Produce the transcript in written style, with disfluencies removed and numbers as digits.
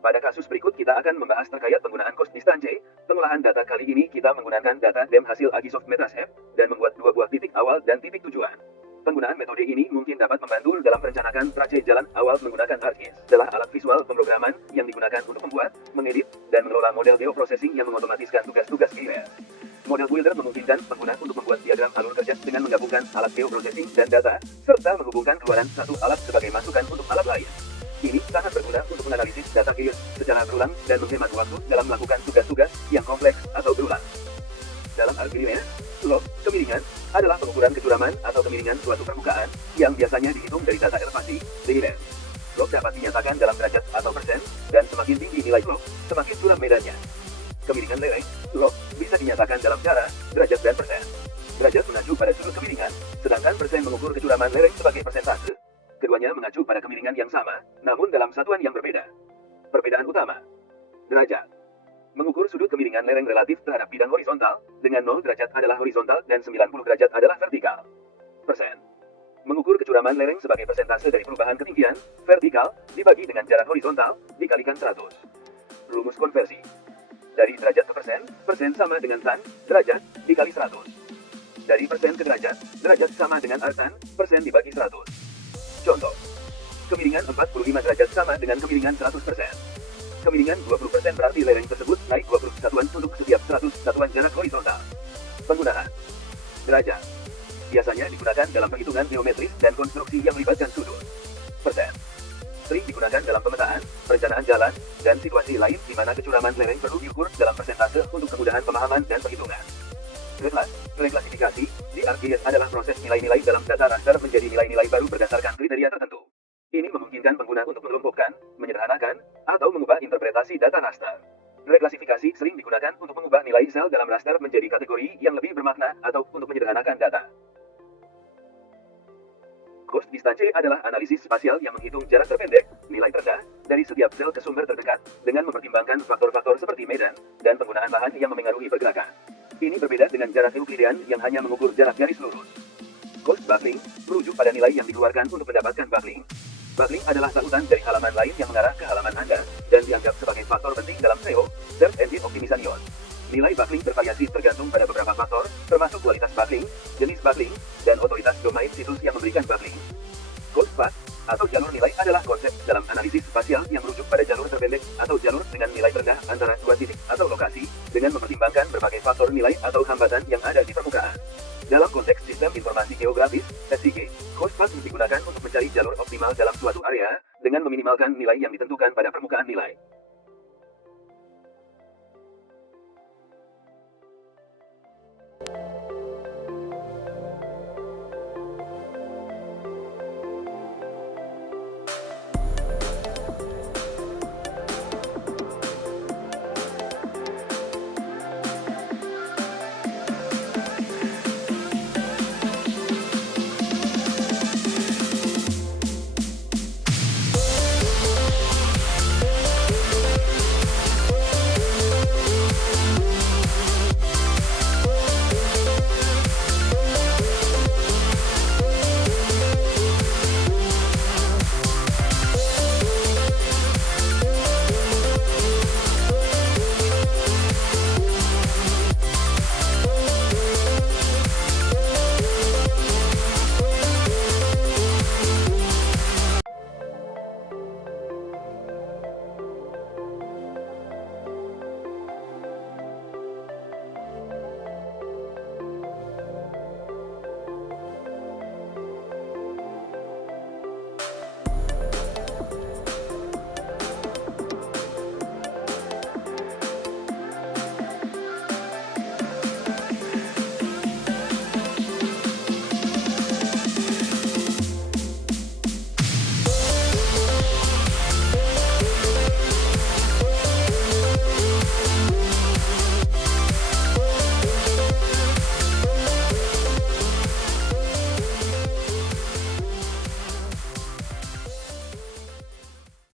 Pada kasus berikut kita akan membahas terkait penggunaan cost distance. Pengolahan data kali ini kita menggunakan data DEM hasil Agisoft Metashape dan membuat dua buah titik awal dan titik tujuan. Penggunaan metode ini mungkin dapat membantu dalam merencanakan proyek jalan awal menggunakan ArcGIS. Setelah alat visual pemrograman yang digunakan untuk membuat, mengedit, dan mengelola model geoprocessing yang mengotomatiskan tugas-tugas GIS. Model Builder memungkinkan pengguna untuk membuat diagram alur kerja dengan menggabungkan alat geoprocessing dan data, serta menghubungkan keluaran satu alat sebagai masukan untuk alat lain. Ini sangat berguna untuk menganalisis data GIS secara berulang dan menghemat waktu dalam melakukan tugas-tugas yang kompleks atau berulang. Dalam ArcGIS, slope, kemiringan, adalah pengukuran kecuraman atau kemiringan suatu permukaan yang biasanya dihitung dari data elevasi, DLS. Slope dapat dinyatakan dalam derajat atau persen, dan semakin tinggi nilai slope, semakin curam medannya. Kemiringan lereng, slope, bisa dinyatakan dalam cara, derajat dan persen. Derajat mengacu pada sudut kemiringan, sedangkan persen mengukur kecuraman lereng sebagai persentase. Keduanya mengacu pada kemiringan yang sama, namun dalam satuan yang berbeda. Perbedaan utama. Derajat. Mengukur sudut kemiringan lereng relatif terhadap bidang horizontal, dengan 0 derajat adalah horizontal dan 90 derajat adalah vertikal. Persen. Mengukur kecuraman lereng sebagai persentase dari perubahan ketinggian, vertikal, dibagi dengan jarak horizontal, dikalikan 100. Rumus konversi. Dari derajat ke persen, persen sama dengan tan, derajat, dikali 100. Dari persen ke derajat sama dengan artan, persen dibagi 100. Contoh. Kemiringan 45 derajat sama dengan kemiringan 100%. Kemiringan 20% berarti lereng tersebut naik 20 satuan untuk setiap 100 satuan jarak horizontal. Penggunaan. Derajat. Biasanya digunakan dalam perhitungan geometris dan konstruksi yang melibatkan sudut. Persen. Sering digunakan dalam pemetaan, perencanaan jalan, dan situasi lain di mana kecuraman lereng perlu diukur dalam persentase untuk kemudahan pemahaman dan perhitungan. Reklasifikasi di ArcGIS adalah proses nilai-nilai dalam data raster menjadi nilai-nilai baru berdasarkan kriteria tertentu. Ini memungkinkan pengguna untuk mengelompokkan, menyederhanakan, atau mengubah interpretasi data raster. Reklasifikasi sering digunakan untuk mengubah nilai sel dalam raster menjadi kategori yang lebih bermakna atau untuk menyederhanakan data. Cost distance adalah analisis spasial yang menghitung jarak terpendek, nilai terendah, dari setiap sel ke sumber terdekat, dengan mempertimbangkan faktor-faktor seperti medan, dan penggunaan bahan yang memengaruhi pergerakan. Ini berbeda dengan jarak Euklidean yang hanya mengukur jarak garis lurus. Cost buckling merujuk pada nilai yang dikeluarkan untuk mendapatkan buckling. Buckling adalah tautan dari halaman lain yang mengarah ke halaman Anda, dan dianggap sebagai faktor penting dalam SEO, Search Engine Optimization. Nilai buckling bervariasi tergantung pada beberapa faktor, termasuk kualitas buckling, jenis buckling, dan otoritas domain situs yang memberikan buckling. Cost path, atau jalur nilai adalah konsep dalam analisis spasial yang merujuk pada jalur terpendek atau jalur dengan nilai terendah antara dua titik atau lokasi, dengan mempertimbangkan berbagai faktor nilai atau hambatan yang ada di permukaan. Dalam konteks sistem informasi geografis, SIG, cost path digunakan untuk mencari jalur optimal dalam suatu area, dengan meminimalkan nilai yang ditentukan pada permukaan nilai.